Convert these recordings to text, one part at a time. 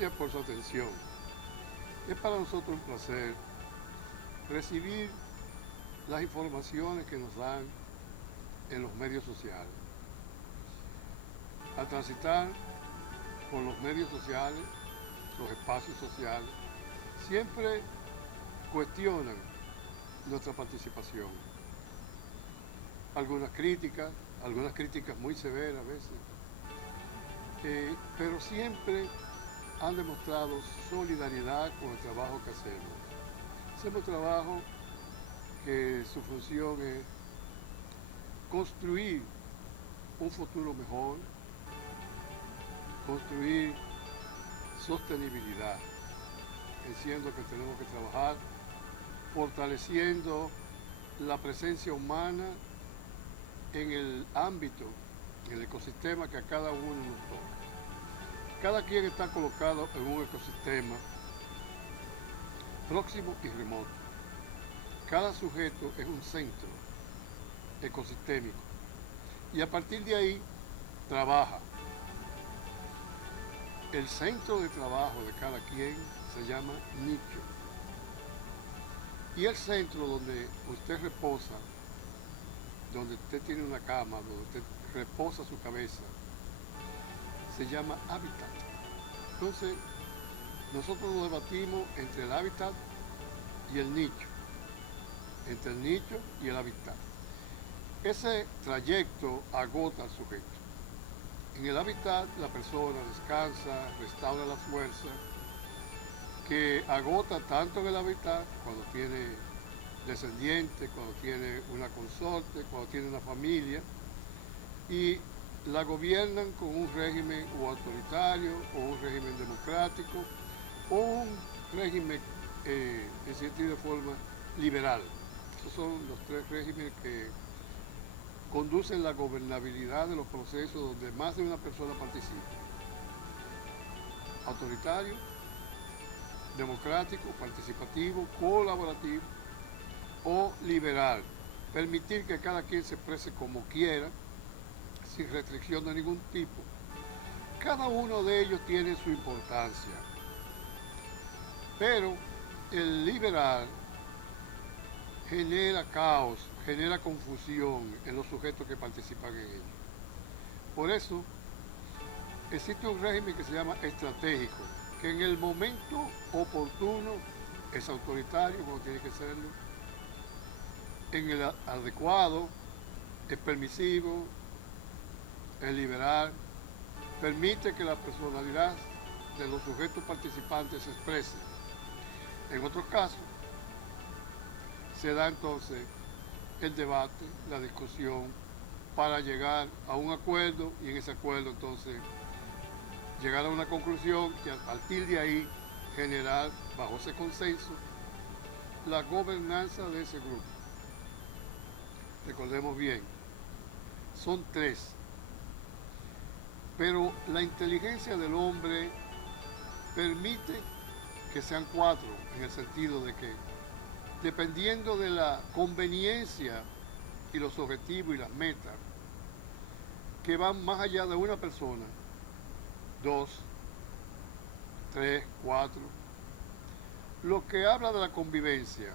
Gracias por su atención. Es para nosotros un placer recibir las informaciones que nos dan en los medios sociales. Al transitar por los medios sociales, los espacios sociales, siempre cuestionan nuestra participación. Algunas críticas muy severas a veces, pero siempre han demostrado solidaridad con el trabajo que hacemos. Hacemos trabajo que su función es construir un futuro mejor, construir sostenibilidad, diciendo que tenemos que trabajar fortaleciendo la presencia humana en el ámbito, en el ecosistema que a cada uno nos toca. Cada quien está colocado en un ecosistema próximo y remoto. Cada sujeto es un centro ecosistémico y a partir de ahí trabaja. El centro de trabajo de cada quien se llama nicho. Y el centro donde usted reposa, donde usted tiene una cama, donde usted reposa su cabeza, se llama hábitat. Entonces, nosotros nos debatimos entre el hábitat y el nicho, entre el nicho y el hábitat. Ese trayecto agota al sujeto. En el hábitat la persona descansa, restaura la fuerza, que agota tanto en el hábitat cuando tiene descendientes, cuando tiene una consorte, cuando tiene una familia, y la gobiernan con un régimen o autoritario, o un régimen democrático, o un régimen, en cierta forma, liberal. Esos son los tres regímenes que conducen la gobernabilidad de los procesos donde más de una persona participa. Autoritario, democrático, participativo, colaborativo o liberal. Permitir que cada quien se exprese como quiera, sin restricción de ningún tipo. Cada uno de ellos tiene su importancia. Pero el liberal genera caos, genera confusión en los sujetos que participan en ello. Por eso existe un régimen que se llama estratégico, que en el momento oportuno es autoritario, como tiene que serlo, en el adecuado es permisivo, es liberal, permite que la personalidad de los sujetos participantes se exprese. En otros casos, se da entonces el debate, la discusión, para llegar a un acuerdo y en ese acuerdo entonces llegar a una conclusión y a partir de ahí generar, bajo ese consenso, la gobernanza de ese grupo. Recordemos bien, son tres, pero la inteligencia del hombre permite que sean cuatro, en el sentido de que, dependiendo de la conveniencia y los objetivos y las metas, que van más allá de una persona, dos, tres, cuatro, lo que habla de la convivencia,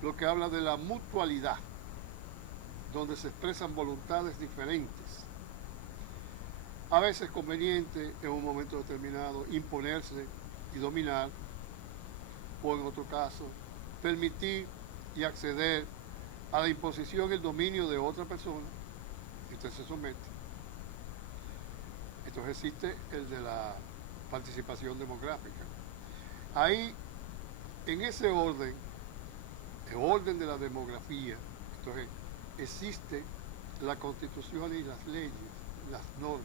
lo que habla de la mutualidad, donde se expresan voluntades diferentes. A veces es conveniente en un momento determinado imponerse y dominar, o en otro caso permitir y acceder a la imposición y el dominio de otra persona y usted se somete. Entonces existe el de la participación demográfica. Ahí, en ese orden, el orden de la demografía, entonces existe la constitución y las leyes, las normas.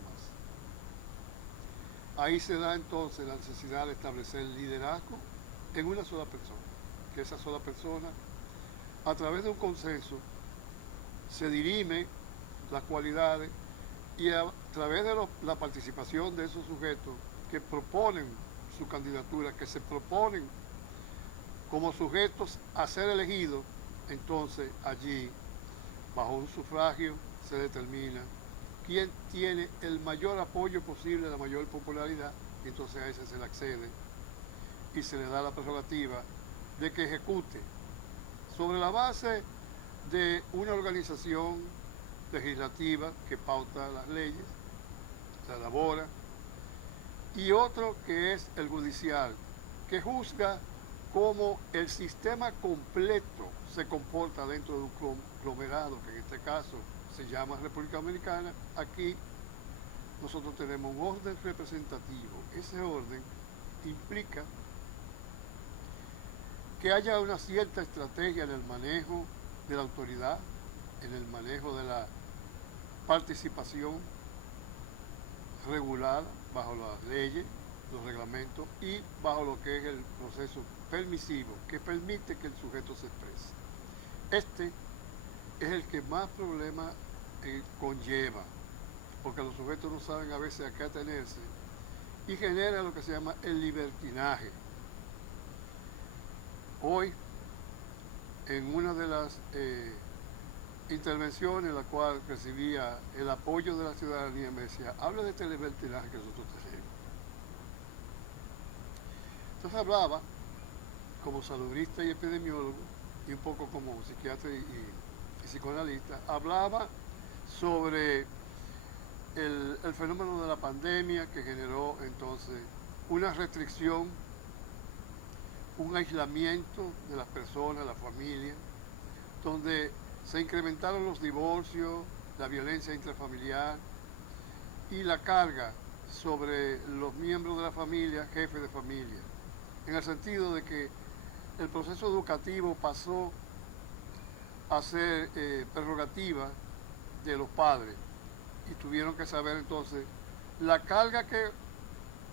Ahí se da entonces la necesidad de establecer liderazgo en una sola persona, que esa sola persona, a través de un consenso, se dirime las cualidades y a través de la participación de esos sujetos que proponen su candidatura, que se proponen como sujetos a ser elegidos, entonces allí, bajo un sufragio, se determina quién tiene el mayor apoyo posible, la mayor popularidad y entonces a ese se le accede y se le da la prerrogativa de que ejecute sobre la base de una organización legislativa que pauta las leyes, la elabora, y otro que es el judicial, que juzga cómo el sistema completo se comporta dentro de un conglomerado, que en este caso se llama República Dominicana. Aquí nosotros tenemos un orden representativo. Ese orden implica que haya una cierta estrategia en el manejo de la autoridad, en el manejo de la participación regulada bajo las leyes, los reglamentos y bajo lo que es el proceso permisivo que permite que el sujeto se exprese. Este es el que más problemas conlleva, porque los sujetos no saben a veces a qué atenerse y genera lo que se llama el libertinaje. Hoy, en una de las intervenciones en la cual recibía el apoyo de la ciudadanía, me decía, habla de este libertinaje que nosotros tenemos. Entonces hablaba como salubrista y epidemiólogo, y un poco como psiquiatra y psicoanalista, hablaba sobre el fenómeno de la pandemia que generó entonces una restricción, un aislamiento de las personas, la familia, donde se incrementaron los divorcios, la violencia intrafamiliar y la carga sobre los miembros de la familia, jefes de familia, en el sentido de que el proceso educativo pasó a ser prerrogativa de los padres y tuvieron que saber entonces la carga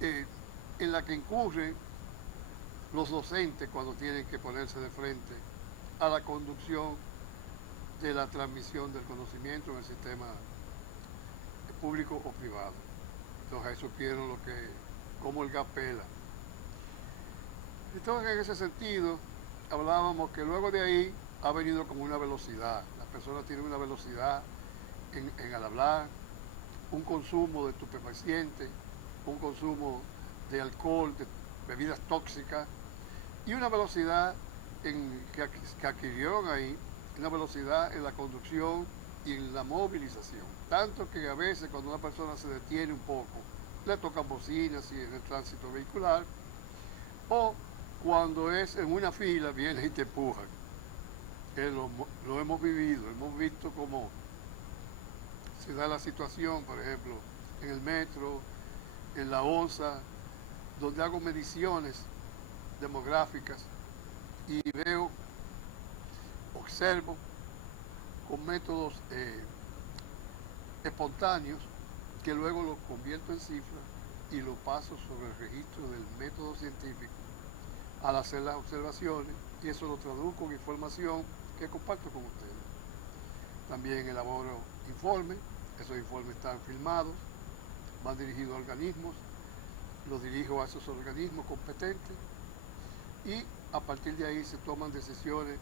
en la que incurren los docentes cuando tienen que ponerse de frente a la conducción de la transmisión del conocimiento en el sistema público o privado. Entonces ahí supieron cómo el gas pela. Entonces en ese sentido hablábamos que luego de ahí ha venido como una velocidad. Las personas tienen una velocidad al hablar, un consumo de estupefacientes, un consumo de alcohol, de bebidas tóxicas y una velocidad que adquirieron ahí, una velocidad en la conducción y en la movilización. Tanto que a veces cuando una persona se detiene un poco, le tocan bocinas y en el tránsito vehicular, o cuando es en una fila vienen y te empujan. Que lo hemos vivido, hemos visto cómo se da la situación, por ejemplo, en el metro, en la ONSA, donde hago mediciones demográficas y observo con métodos espontáneos que luego los convierto en cifras y lo paso sobre el registro del método científico al hacer las observaciones, y eso lo traduzco en información que comparto con ustedes. También elaboro informes, esos informes están filmados, van dirigidos a organismos, los dirijo a esos organismos competentes y a partir de ahí se toman decisiones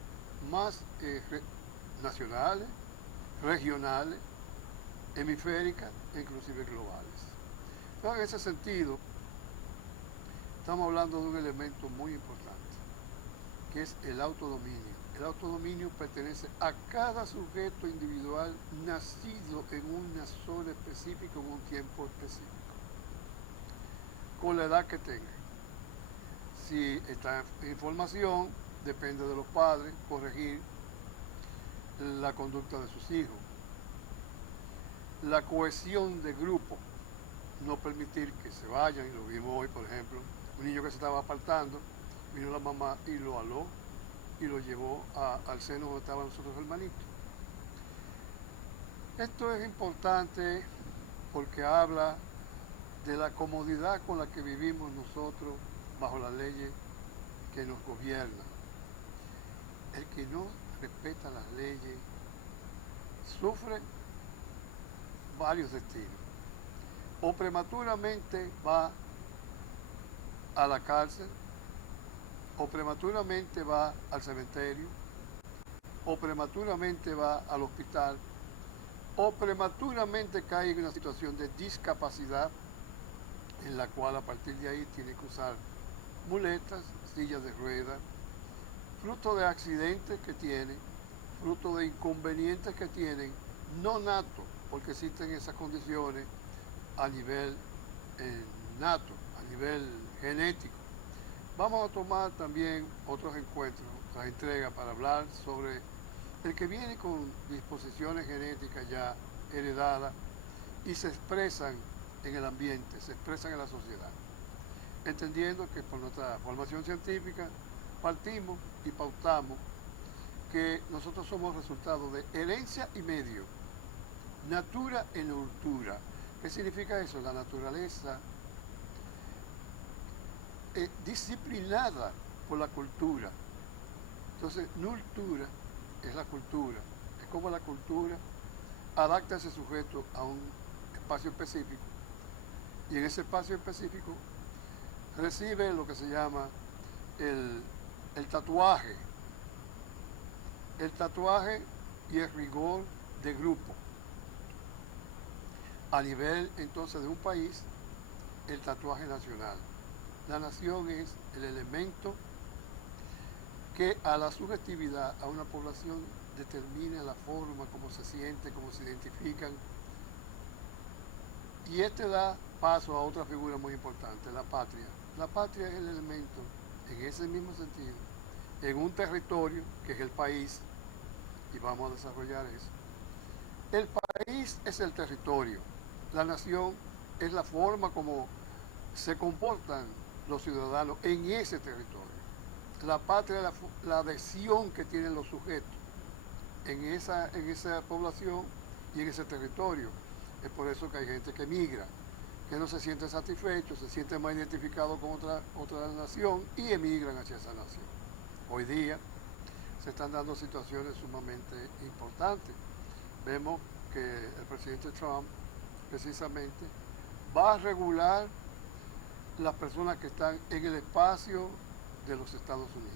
más nacionales, regionales, hemisféricas e inclusive globales. Entonces, en ese sentido, estamos hablando de un elemento muy importante, que es el autodominio. El autodominio pertenece a cada sujeto individual nacido en una zona específica, en un tiempo específico, con la edad que tenga. Si está en formación, depende de los padres corregir la conducta de sus hijos. La cohesión de grupo, no permitir que se vayan, y lo vimos hoy, por ejemplo, un niño que se estaba apartando, vino la mamá y lo aló y lo llevó al seno donde estaban los otros hermanitos. Esto es importante porque habla de la comodidad con la que vivimos nosotros bajo las leyes que nos gobiernan. El que no respeta las leyes sufre varios destinos. O prematuramente va a la cárcel, o prematuramente va al cementerio, o prematuramente va al hospital, o prematuramente cae en una situación de discapacidad, en la cual a partir de ahí tiene que usar muletas, sillas de ruedas, fruto de accidentes que tienen, fruto de inconvenientes que tienen, no nato, porque existen esas condiciones a nivel nato, a nivel genético. Vamos a tomar también otros encuentros, las entregas para hablar sobre el que viene con disposiciones genéticas ya heredadas y se expresan en el ambiente, se expresan en la sociedad. Entendiendo que por nuestra formación científica partimos y pautamos que nosotros somos resultado de herencia y medio, natura e nurtura. ¿Qué significa eso? La naturaleza disciplinada por la cultura. Entonces, nurtura es la cultura, es como la cultura adapta a ese sujeto a un espacio específico y en ese espacio específico recibe lo que se llama el tatuaje y el rigor de grupo. A nivel entonces de un país, el tatuaje nacional. La nación es el elemento que a la subjetividad, a una población, determina la forma, cómo se siente, cómo se identifican. Y este da paso a otra figura muy importante, la patria. La patria es el elemento, en ese mismo sentido, en un territorio que es el país, y vamos a desarrollar eso. El país es el territorio, la nación es la forma como se comportan los ciudadanos en ese territorio. La patria es la adhesión que tienen los sujetos en esa población y en ese territorio. Es por eso que hay gente que migra, que no se siente satisfecho, se siente más identificado con otra nación y emigran hacia esa nación. Hoy día se están dando situaciones sumamente importantes. Vemos que el presidente Trump precisamente va a regular las personas que están en el espacio de los Estados Unidos.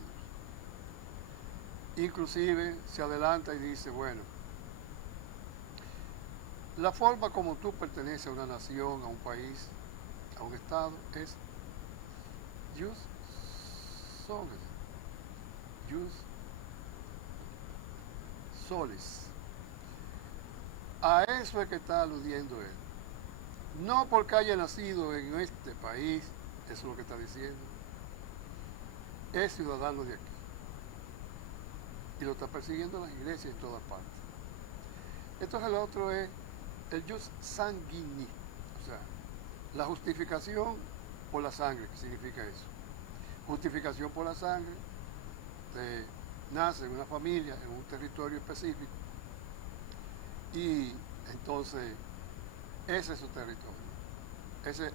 Inclusive se adelanta y dice, bueno, la forma como tú perteneces a una nación, a un país, a un estado, es jus solis. A eso es que está aludiendo él. No porque haya nacido en este país, eso es lo que está diciendo, es ciudadano de aquí. Y lo está persiguiendo las iglesias en todas partes. Entonces el otro es el jus sanguinis, o sea, la justificación por la sangre. ¿Qué significa eso? Justificación por la sangre, nace en una familia, en un territorio específico, y entonces ese es su territorio.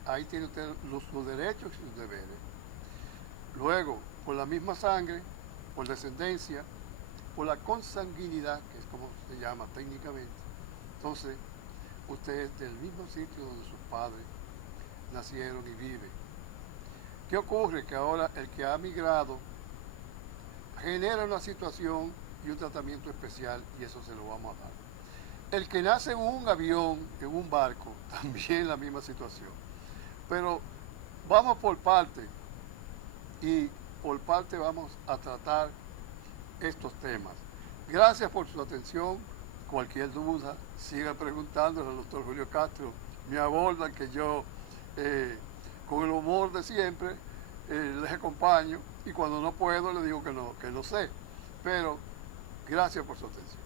Ahí tiene usted sus derechos y sus deberes. Luego, por la misma sangre, por descendencia, por la consanguinidad, que es como se llama técnicamente, entonces usted es del mismo sitio donde sus padres nacieron y viven. ¿Qué ocurre? Que ahora el que ha migrado genera una situación y un tratamiento especial, y eso se lo vamos a dar. El que nace en un avión, en un barco, también la misma situación. Pero vamos por parte, y por parte vamos a tratar estos temas. Gracias por su atención. Cualquier duda, siga preguntándole al doctor Julio Castro. Me abordan que yo, con el humor de siempre, les acompaño, y cuando no puedo le digo que no sé. Pero gracias por su atención.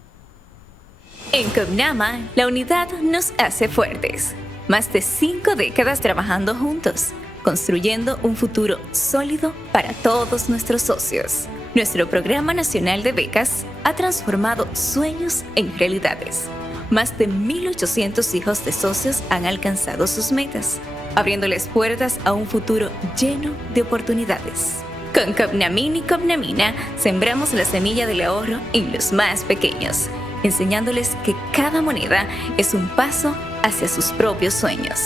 En COPNAMA, la unidad nos hace fuertes. Más de 5 décadas trabajando juntos, construyendo un futuro sólido para todos nuestros socios. Nuestro Programa Nacional de Becas ha transformado sueños en realidades. Más de 1.800 hijos de socios han alcanzado sus metas, abriéndoles puertas a un futuro lleno de oportunidades. Con COPNAMIN y COPNAMINA sembramos la semilla del ahorro en los más pequeños, enseñándoles que cada moneda es un paso hacia sus propios sueños.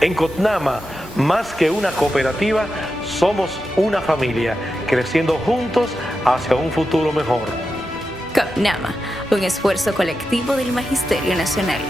En COPNAMA, más que una cooperativa, somos una familia, creciendo juntos hacia un futuro mejor. COPNAMA, un esfuerzo colectivo del Magisterio Nacional.